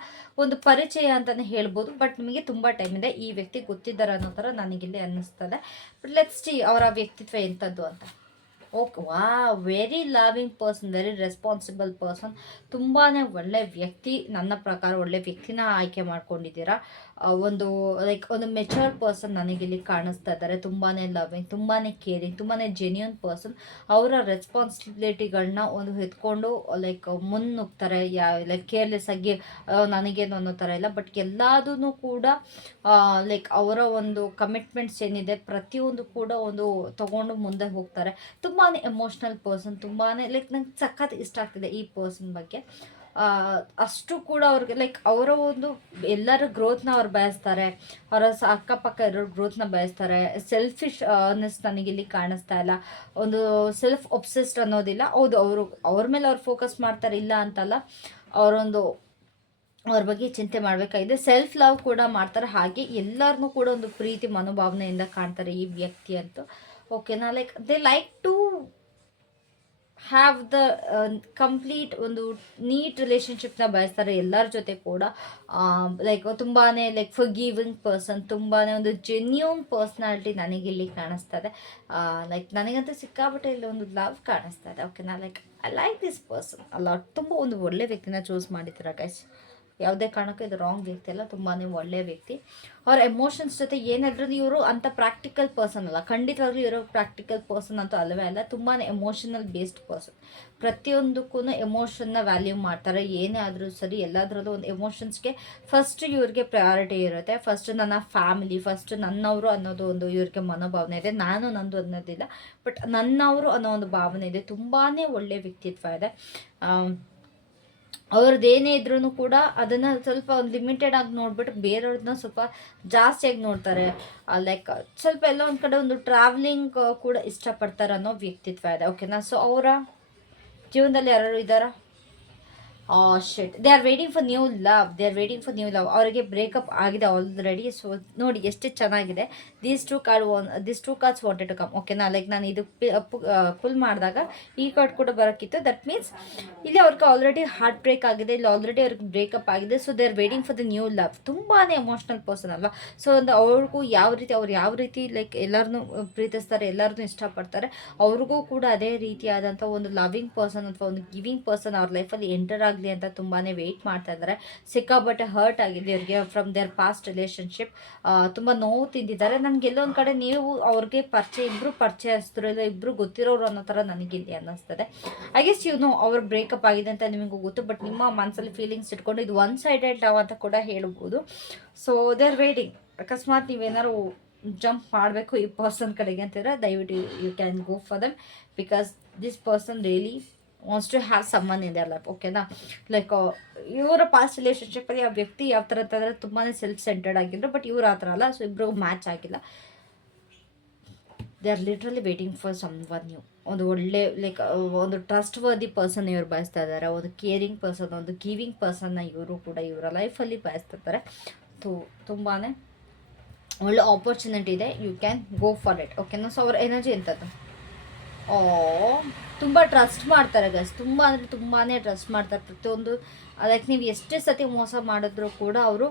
ಒಂದು ಪರಿಚಯ ಅಂತಲೇ ಹೇಳ್ಬೋದು. ಬಟ್ ನಿಮಗೆ ತುಂಬ ಟೈಮ್ ಇದೆ, ಈ ವ್ಯಕ್ತಿ ಗೊತ್ತಿದ್ದಾರೆ ಅನ್ನೋ ಥರ ನನಗಿಲ್ಲಿ ಅನ್ನಿಸ್ತದೆ. ಬಟ್ ಲೆಟ್ಸ್ ಟಿ ಅವರ ವ್ಯಕ್ತಿತ್ವ ಎಂಥದ್ದು ಅಂತ. Okay wow very loving person very responsible person ತುಂಬಾ ಒಳ್ಳೆ ವ್ಯಕ್ತಿ, ನನ್ನ ಪ್ರಕಾರ ಒಳ್ಳೆ ವ್ಯಕ್ತಿನ ಆಯ್ಕೆ ಮಾಡ್ಕೊಂಡಿದ್ದೀರಾ. ಒಂದು ಲೈಕ್ ಒಂದು ಮೆಚೂರ್ ಪರ್ಸನ್ ನನಗಿಲ್ಲಿ ಕಾಣಿಸ್ತಾ ಇದ್ದಾರೆ. ತುಂಬಾ ಲವಿಂಗ್ ತುಂಬಾ ಕೇರಿಂಗ್ ತುಂಬಾ ಜೆನ್ಯೂನ್ ಪರ್ಸನ್ ಅವರ ರೆಸ್ಪಾನ್ಸಿಬಿಲಿಟಿಗಳನ್ನ ಒಂದು ಎತ್ಕೊಂಡು ಲೈಕ್ ಮುನ್ನುಗ್ತಾರೆ. ಯಾ ಲೈಕ್ ಕೇರ್ಲೆಸ್ ಆಗಿ ನನಗೇನು ಅನ್ನೋ ಥರ ಇಲ್ಲ. ಬಟ್ ಎಲ್ಲದೂ ಕೂಡ ಲೈಕ್ ಅವರ ಒಂದು ಕಮಿಟ್ಮೆಂಟ್ಸ್ ಏನಿದೆ, ಪ್ರತಿಯೊಂದು ಕೂಡ ಒಂದು ತಗೊಂಡು ಮುಂದೆ ಹೋಗ್ತಾರೆ. ತುಂಬಾ ಎಮೋಷ್ನಲ್ ಪರ್ಸನ್ ತುಂಬಾ ಲೈಕ್ ನಂಗೆ ಸಖತ್ ಇಷ್ಟ ಆಗ್ತಿದೆ ಈ ಪರ್ಸನ್ ಬಗ್ಗೆ. ಅಷ್ಟು ಕೂಡ ಅವ್ರಿಗೆ ಲೈಕ್ ಅವರ ಒಂದು ಎಲ್ಲರ ಗ್ರೋತ್ನ ಅವ್ರು ಬಯಸ್ತಾರೆ. ಅವರ ಅಕ್ಕಪಕ್ಕ ಇರೋ ಗ್ರೋತ್ನ ಬಯಸ್ತಾರೆ. ಸೆಲ್ಫಿಶ್ ನನಗೆ ನನಗಿಲ್ಲಿ ಕಾಣಿಸ್ತಾ ಇಲ್ಲ. ಒಂದು ಸೆಲ್ಫ್ ಒಬ್ಸೆಸ್ಡ್ ಅನ್ನೋದಿಲ್ಲ. ಹೌದು, ಅವರು, ಅವ್ರ ಮೇಲೆ ಅವ್ರು ಫೋಕಸ್ ಮಾಡ್ತಾರೆ, ಇಲ್ಲ ಅಂತಲ್ಲ, ಅವರೊಂದು, ಅವ್ರ ಬಗ್ಗೆ ಚಿಂತೆ ಮಾಡಬೇಕಾಗಿದೆ. ಸೆಲ್ಫ್ ಲವ್ ಕೂಡ ಮಾಡ್ತಾರೆ. ಹಾಗೆ ಎಲ್ಲರನ್ನೂ ಕೂಡ ಒಂದು ಪ್ರೀತಿ ಮನೋಭಾವನೆಯಿಂದ ಕಾಣ್ತಾರೆ ಈ ವ್ಯಕ್ತಿ ಅಂತೂ. ಓಕೆನಾ like they like to have the complete ಒಂದು ನೀಟ್ ರಿಲೇಷನ್ಶಿಪ್ನ ಬಯಸ್ತಾರೆ ಎಲ್ಲರ ಜೊತೆ ಕೂಡ. ಲೈಕ್ ತುಂಬಾ ಲೈಕ್ ಫರ್ ಗಿವಿಂಗ್ ಪರ್ಸನ್ ತುಂಬಾ ಒಂದು ಜೆನ್ಯೂನ್ ಪರ್ಸ್ನಾಲಿಟಿ ನನಗಿಲ್ಲಿ ಕಾಣಿಸ್ತಾ ಇದೆ ಲೈಕ್ ನನಗಂತೂ ಸಿಕ್ಕಾಪಟ್ಟೆ ಇಲ್ಲಿ ಒಂದು ಲವ್ ಕಾಣಿಸ್ತಾ ಇದೆ ಓಕೆನಾ like I like this person ಅಲ್ಲ ತುಂಬ ಒಂದು ಒಳ್ಳೆ ವ್ಯಕ್ತಿನ ಚೂಸ್ ಮಾಡಿದ್ದೀರಾ ಗೈಸ್ ಯಾವುದೇ ಕಾರಣಕ್ಕೂ ಇದು ರಾಂಗ್ ವ್ಯಕ್ತಿ ಅಲ್ಲ ತುಂಬಾ ಒಳ್ಳೆಯ ವ್ಯಕ್ತಿ. ಅವ್ರ ಎಮೋಷನ್ಸ್ ಜೊತೆ ಏನಾದ್ರೂ ಇವರು ಅಂಥ ಪ್ರಾಕ್ಟಿಕಲ್ ಪರ್ಸನ್ ಅಲ್ಲ, ಖಂಡಿತವಾಗ್ಲೂ ಇವರು ಪ್ರಾಕ್ಟಿಕಲ್ ಪರ್ಸನ್ ಅಂತೂ ಅಲ್ಲವೇ ಅಲ್ಲ ತುಂಬಾ ಎಮೋಷನಲ್ ಬೇಸ್ಡ್ ಪರ್ಸನ್ ಪ್ರತಿಯೊಂದಕ್ಕೂ ಎಮೋಷನ್ನ ವ್ಯಾಲ್ಯೂ ಮಾಡ್ತಾರೆ, ಏನೇ ಆದರೂ ಸರಿ, ಎಲ್ಲದರಲ್ಲೂ ಒಂದು ಎಮೋಷನ್ಸ್ಗೆ ಫಸ್ಟ್ ಇವ್ರಿಗೆ ಪ್ರಯಾರಿಟಿ ಇರುತ್ತೆ. ಫಸ್ಟ್ ನನ್ನ ಫ್ಯಾಮಿಲಿ ಫಸ್ಟ್ ನನ್ನವರು ಅನ್ನೋದು ಒಂದು ಇವ್ರಿಗೆ ಮನೋಭಾವನೆ ಇದೆ. ನಾನು ನಂದು ಅನ್ನೋದಿಲ್ಲ ಬಟ್ ನನ್ನವರು ಅನ್ನೋ ಒಂದು ಭಾವನೆ ಇದೆ. ತುಂಬಾ ಒಳ್ಳೆಯ ವ್ಯಕ್ತಿತ್ವ ಇದೆ. ಅವ್ರದ್ದು ಏನೇ ಇದ್ರೂ ಕೂಡ ಅದನ್ನು ಸ್ವಲ್ಪ ಒಂದು ಲಿಮಿಟೆಡ್ ಆಗಿ ನೋಡ್ಬಿಟ್ಟು ಬೇರೆಯವ್ರನ್ನ ಸ್ವಲ್ಪ ಜಾಸ್ತಿಯಾಗಿ ನೋಡ್ತಾರೆ. ಲೈಕ್ ಸ್ವಲ್ಪ ಎಲ್ಲ ಒಂದು ಕಡೆ ಒಂದು ಟ್ರಾವೆಲಿಂಗ್ ಕೂಡ ಇಷ್ಟಪಡ್ತಾರೆ ಅನ್ನೋ ವ್ಯಕ್ತಿತ್ವ ಇದೆ. ಓಕೆನಾ ಸೊ ಅವರ ಜೀವನದಲ್ಲಿ ಯಾರು ಇದ್ದಾರಾ? Set they are waiting for new love they are waiting for new love ಅವರಿಗೆ ಬ್ರೇಕಪ್ ಆಗಿದೆ ಆಲ್ರೆಡಿ ಸೊ ನೋಡಿ ಎಷ್ಟು ಚೆನ್ನಾಗಿದೆ. These two card one this two cards wanted to come ಓಕೆನಾ ಲೈಕ್ ನಾನು ಇದು ಫುಲ್ ಮಾಡಿದಾಗ ಈ ಕಾರ್ಡ್ ಕೂಡ ಬರೋಕ್ಕಿತ್ತು ದಟ್ ಮೀನ್ಸ್ ಇಲ್ಲಿ ಅವ್ರಿಗೆ ಆಲ್ರೆಡಿ ಹಾರ್ಟ್ ಬ್ರೇಕ್ ಆಗಿದೆ. ಇಲ್ಲಿ ಆಲ್ರೆಡಿ ಅವ್ರಿಗೆ ಬ್ರೇಕಪ್ ಆಗಿದೆ. So they are waiting for the new love ತುಂಬಾ ಎಮೋಷ್ನಲ್ ಪರ್ಸನ್ ಅಲ್ವಾ? ಸೊ ಒಂದು ಅವ್ರಿಗೂ ಯಾವ ರೀತಿ, ಅವ್ರು ಯಾವ ರೀತಿ ಲೈಕ್ ಎಲ್ಲರನ್ನೂ ಪ್ರೀತಿಸ್ತಾರೆ ಎಲ್ಲರನ್ನೂ ಇಷ್ಟಪಡ್ತಾರೆ, ಅವ್ರಿಗೂ ಕೂಡ ಅದೇ ರೀತಿಯಾದಂಥ ಒಂದು ಲವಿಂಗ್ ಪರ್ಸನ್ ಅಥವಾ ಒಂದು ಗಿವಿಂಗ್ ಪರ್ಸನ್ ಅವ್ರ ಲೈಫಲ್ಲಿ ಎಂಟರ್ ಆಗಲಿ ಅಂತ ತುಂಬಾ ವೆಯ್ಟ್ ಮಾಡ್ತಾ ಇದ್ದಾರೆ. ಸಿಕ್ಕಾಬಟ್ಟೆ ಹರ್ಟ್ ಆಗಿದೆ ಇವ್ರಿಗೆ ಫ್ರಮ್ ದೇರ್ ಪಾಸ್ಟ್ ರಿಲೇಷನ್ಶಿಪ್ ತುಂಬ ನೋವು ತಿಂದಿದ್ದಾರೆ. ನನಗೆ ಎಲ್ಲೊಂದು ಕಡೆ ನೀವು ಅವ್ರಿಗೆ ಪರಿಚಯ ಇಬ್ಬರು ಪರಿಚಯಸ್ಥರು ಇಲ್ಲ ಇಬ್ಬರು ಗೊತ್ತಿರೋರು ಅನ್ನೋ ಥರ ನನಗಿಲ್ಲಿ ಅನ್ನಿಸ್ತದೆ. ಐ ಗೆಸ್ ನೋ ಅವ್ರ ಬ್ರೇಕಪ್ ಆಗಿದೆ ಅಂತ ನಿಮಗೆ ಗೊತ್ತು ಬಟ್ ನಿಮ್ಮ ಮನಸ್ಸಲ್ಲಿ ಫೀಲಿಂಗ್ಸ್ ಇಟ್ಕೊಂಡು ಇದು ಒನ್ ಸೈಡೆಡ್ ಲವ್ ಅಂತ ಕೂಡ ಹೇಳ್ಬೋದು. ಸೊ ದೇ ಆರ್ ವೇಟಿಂಗ್ ಅಕಸ್ಮಾತ್ ನೀವೇನಾದ್ರು ಜಂಪ್ ಮಾಡಬೇಕು ಈ ಪರ್ಸನ್ ಕಡೆಗೆ ಅಂತಿದ್ರೆ ದಯವಿಟ್ಟು you can go for them because this person really wants to have someone ಇದೆ ಲೈಫ್ ಓಕೆನಾ ಲೈಕ್ ಇವರ ಪಾಸ್ಟ್ ರಿಲೇಷನ್ಶಿಪ್ಪಲ್ಲಿ ಆ ವ್ಯಕ್ತಿ ಯಾವ ಥರ ಅಂತಂದರೆ ತುಂಬಾ ಸೆಲ್ಫ್ ಸೆಂಟರ್ಡ್ ಆಗಿದ್ರು ಬಟ್ ಇವ್ರು ಆ ಥರ ಅಲ್ಲ ಸೊ ಇಬ್ಬರು ಮ್ಯಾಚ್ ಆಗಿಲ್ಲ. They are literally waiting for someone new ಒಂದು ಒಳ್ಳೆ ಲೈಕ್ ಒಂದು ಟ್ರಸ್ಟ್ ವರ್ದಿ ಪರ್ಸನ್ ಇವರು ಬಯಸ್ತಾ ಇದ್ದಾರೆ, ಒಂದು ಕೇರಿಂಗ್ ಪರ್ಸನ್ ಒಂದು ಗಿವಿಂಗ್ ಪರ್ಸನ್ನ ಇವರು ಕೂಡ ಇವರ ಲೈಫಲ್ಲಿ ಬಯಸ್ತಾ ಇದ್ದಾರೆ ತುಂಬಾ ಒಳ್ಳೆ ಆಪರ್ಚುನಿಟಿ ಇದೆ. You can go for it ಓಕೆನಾ ಸೊ ಅವ್ರ ಎನರ್ಜಿ ಎಂಥದ್ದು ತುಂಬ ಟ್ರಸ್ಟ್ ಮಾಡ್ತಾರೆ ಗಸ್ ತುಂಬ ಅಂದರೆ ತುಂಬಾ ಟ್ರಸ್ಟ್ ಮಾಡ್ತಾರೆ. ಪ್ರತಿಯೊಂದು, ಅದಕ್ಕೆ ನೀವು ಎಷ್ಟೇ ಸತಿ ಮೋಸ ಮಾಡಿದ್ರು ಕೂಡ ಅವರು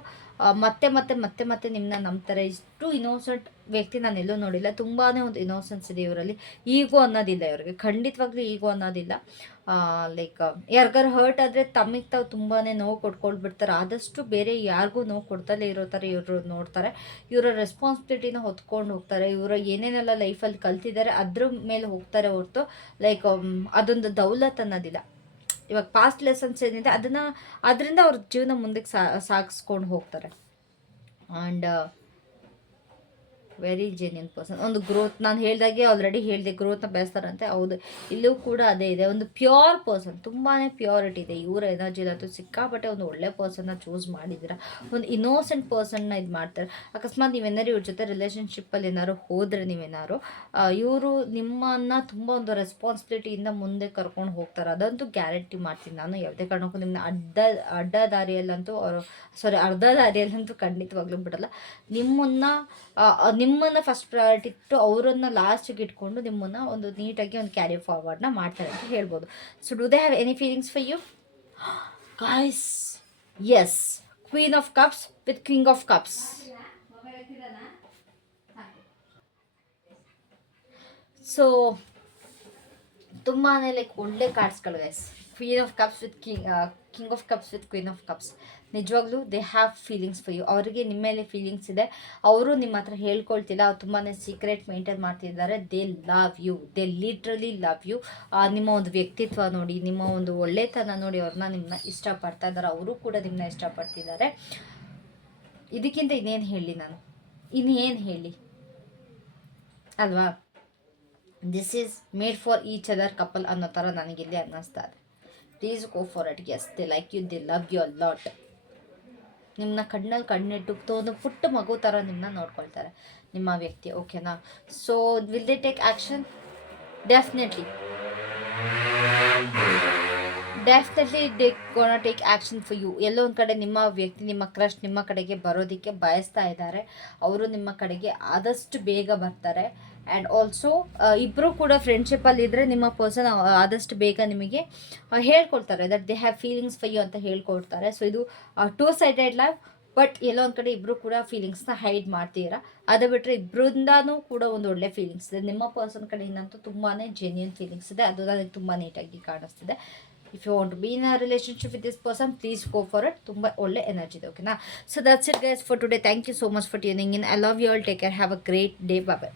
ಮತ್ತೆ ಮತ್ತೆ ಮತ್ತೆ ಮತ್ತೆ ನಿಮ್ಮನ್ನ ನಂಬ್ತಾರೆ. ಇಷ್ಟು ಇನೋಸೆಂಟ್ ವ್ಯಕ್ತಿ ನಾನು ಎಲ್ಲೂ ನೋಡಿಲ್ಲ. ತುಂಬಾ ಒಂದು ಇನೋಸೆನ್ಸ್ ಇದೆ ಇವರಲ್ಲಿ. ಈಗೋ ಅನ್ನೋದಿಲ್ಲ ಇವರಿಗೆ. ಖಂಡಿತವಾಗ್ಲೂ ಈಗೋ ಅನ್ನೋದಿಲ್ಲ. ಲೈಕ್ ಯಾರಿಗಾರು ಹರ್ಟ್ ಆದರೆ ತಮಗೆ ತಾವು ತುಂಬಾ ನೋವು ಕೊಟ್ಕೊಳ್ಬಿಡ್ತಾರೆ. ಆದಷ್ಟು ಬೇರೆ ಯಾರಿಗೂ ನೋವು ಕೊಡ್ತಲೇ ಇರೋ ಥರ ಇವರು ನೋಡ್ತಾರೆ. ಇವರ ರೆಸ್ಪಾನ್ಸಿಬಿಲಿಟಿನ ಹೊತ್ಕೊಂಡು ಹೋಗ್ತಾರೆ. ಇವರ ಏನೇನೆಲ್ಲ ಲೈಫಲ್ಲಿ ಕಲ್ತಿದ್ದಾರೆ ಅದ್ರ ಮೇಲೆ ಹೋಗ್ತಾರೆ ಹೊರತು ಲೈಕ್ ಅದೊಂದು ದೌಲತ್ ಅನ್ನೋದಿಲ್ಲ. ಇವಾಗ ಪಾಸ್ಟ್ ಲೆಸನ್ಸ್ ಏನಿದೆ ಅದನ್ನು, ಅದರಿಂದ ಅವ್ರ ಜೀವನ ಮುಂದಕ್ಕೆ ಸಾಗಿಸ್ಕೊಂಡು ಹೋಗ್ತಾರೆ. ಆ್ಯಂಡ್ ವೆರಿ ಜೆನ್ಯನ್ ಪರ್ಸನ್ ಒಂದು ಗ್ರೋತ್ ನಾನು ಹೇಳ್ದಾಗೆ ಆಲ್ರೆಡಿ ಹೇಳಿದೆ ಗ್ರೋತ್ನ ಬೆಳೆಸ್ತಾರಂತೆ, ಹೌದು. ಇಲ್ಲೂ ಕೂಡ ಅದೇ ಇದೆ. ಒಂದು ಪ್ಯೂರ್ ಪರ್ಸನ್ ತುಂಬಾ ಪ್ಯೂರಿಟಿ ಇದೆ. ಇವರ ಎನರ್ಜಿಲಂತೂ ಸಿಕ್ಕಾಪಟ್ಟೆ ಒಂದು ಒಳ್ಳೆ ಪರ್ಸನ್ನ ಚೂಸ್ ಮಾಡಿದ್ದೀರಾ? ಒಂದು ಇನ್ನೋಸೆಂಟ್ ಪರ್ಸನ್ನ ಇದು ಮಾಡ್ತಾರೆ. ಅಕಸ್ಮಾತ್ ನೀವೇನಾರು ಇವ್ರ ಜೊತೆ ರಿಲೇಷನ್ಶಿಪ್ಪಲ್ಲಿ ಏನಾದ್ರು ಹೋದರೆ ನೀವೇನಾದ್ರು ಇವರು ನಿಮ್ಮನ್ನು ತುಂಬ ಒಂದು ರೆಸ್ಪಾನ್ಸಿಬಿಲಿಟಿಯಿಂದ ಮುಂದೆ ಕರ್ಕೊಂಡು ಹೋಗ್ತಾರೆ. ಅದಂತೂ ಗ್ಯಾರಂಟಿ ಮಾಡ್ತೀನಿ. ನಾನು ಯಾವುದೇ ಕಾರಣಕ್ಕೂ ನಿಮ್ಮನ್ನ ಅಡ್ಡ ಅಡ್ಡ ದಾರಿಯಲ್ಲಂತೂ ಸಾರಿ ಅರ್ಧ ದಾರಿಯಲ್ಲಂತೂ ಖಂಡಿತವಾಗ್ಲೂ ಬಿಡಲ್ಲ. ನಿಮ್ಮನ್ನು ನಿಮ್ಮನ್ನು ಫಸ್ಟ್ ಪ್ರಯಾರಿಟಿ ಇಟ್ಟು ಅವರನ್ನ ಲಾಸ್ಟಿಗೆ ಇಟ್ಕೊಂಡು ನಿಮ್ಮನ್ನು ಒಂದು ನೀಟಾಗಿ ಒಂದು ಕ್ಯಾರಿ ಫಾರ್ವರ್ಡ್ನ ಮಾಡ್ತಾರೆ ಅಂತ ಹೇಳ್ಬೋದು. So do they have any feelings for you guys yes queen of cups with king of cups so ತುಂಬಾ ಲೈಕ್ ಒಳ್ಳೆ ಕಾರ್ಡ್ಸ್ಗಳು guys queen of cups with king king of cups with queen of cups ನಿಜವಾಗ್ಲೂ they have feelings for you ಅವರಿಗೆ ನಿಮ್ಮ ಮೇಲೆ feelings ಇದೆ. ಅವರು ನಿಮ್ಮ ಹತ್ರ ಹೇಳ್ಕೊಳ್ತಿಲ್ಲ. ಅವ್ರು ತುಂಬಾ ಸೀಕ್ರೆಟ್ ಮೇಂಟೈನ್ ಮಾಡ್ತಿದ್ದಾರೆ. They love you they literally love you ನಿಮ್ಮ ಒಂದು ವ್ಯಕ್ತಿತ್ವ ನೋಡಿ, ನಿಮ್ಮ ಒಂದು ಒಳ್ಳೆತನ ನೋಡಿ ಅವ್ರನ್ನ ನಿಮ್ಮನ್ನ ಇಷ್ಟಪಡ್ತಾ ಇದ್ದಾರೆ. ಅವರು ಕೂಡ ನಿಮ್ಮನ್ನ ಇಷ್ಟಪಡ್ತಿದ್ದಾರೆ. ಇದಕ್ಕಿಂತ ಇನ್ನೇನು ಹೇಳಿ ನಾನು? ಇನ್ನೇನು ಹೇಳಿ? ಅಲ್ವಾ? This is made for each other couple ಅನ್ನೋ ಥರ ನನಗಿಲ್ಲಿ ಅನ್ನಿಸ್ತಾ ಇದೆ. Please go for it guess they like you they love you a lot ನಿಮ್ಮನ್ನ ಕಣ್ಣಲ್ಲಿ ಕಣ್ಣಿಟ್ಟು ಒಂದು ಪುಟ್ಟ ಮಗು ಥರ ನಿಮ್ಮನ್ನ ನೋಡ್ಕೊಳ್ತಾರೆ, ನಿಮ್ಮ ವ್ಯಕ್ತಿ ಓಕೆನಾ so will they take action definitely definitely they gonna take action for you ಎಲ್ಲೋ ಒಂದು ಕಡೆ ನಿಮ್ಮ ವ್ಯಕ್ತಿ, ನಿಮ್ಮ ಕ್ರಶ್ ನಿಮ್ಮ ಕಡೆಗೆ ಬರೋದಕ್ಕೆ ಬಯಸ್ತಾ ಇದ್ದಾರೆ. ಅವರು ನಿಮ್ಮ ಕಡೆಗೆ ಆದಷ್ಟು ಬೇಗ ಬರ್ತಾರೆ. ಆ್ಯಂಡ್ ಆಲ್ಸೋ ಇಬ್ಬರು ಕೂಡ ಫ್ರೆಂಡ್ಶಿಪ್ಪಲ್ಲಿ ಇದ್ದರೆ ನಿಮ್ಮ ಪರ್ಸನ್ ಆದಷ್ಟು ಬೇಗ ನಿಮಗೆ ಹೇಳ್ಕೊಡ್ತಾರೆ that they have feelings for you ಅಂತ ಹೇಳ್ಕೊಡ್ತಾರೆ. ಸೊ ಇದು ಟೂ ಸೈಡೆಡ್ ಲೈಫ್ ಬಟ್ ಎಲ್ಲೋ ಒಂದು ಕಡೆ ಇಬ್ಬರು ಕೂಡ ಫೀಲಿಂಗ್ಸ್ನ ಹೈಡ್ ಮಾಡ್ತೀರಾ? ಅದು ಬಿಟ್ಟರೆ ಇಬ್ಬರಿಂದಾನೂ ಕೂಡ ಒಂದು ಒಳ್ಳೆ ಫೀಲಿಂಗ್ಸ್ ಇದೆ. ನಿಮ್ಮ ಪರ್ಸನ್ ಕಡೆಯಿಂದಂತೂ ತುಂಬಾ ಜೆನ್ಯೂನ್ ಫೀಲಿಂಗ್ಸ್ ಇದೆ. ಅದು ನನಗೆ ತುಂಬ ನೀಟಾಗಿ ಕಾಣಿಸ್ತಿದೆ. If you want be in a relationship with this person please go for it ತುಂಬ ಒಳ್ಳೆ ಎನರ್ಜಿ ಇದೆ ಓಕೆನಾ so that's it guys for today thank you so much for tuning in I love you all take care have a great day bye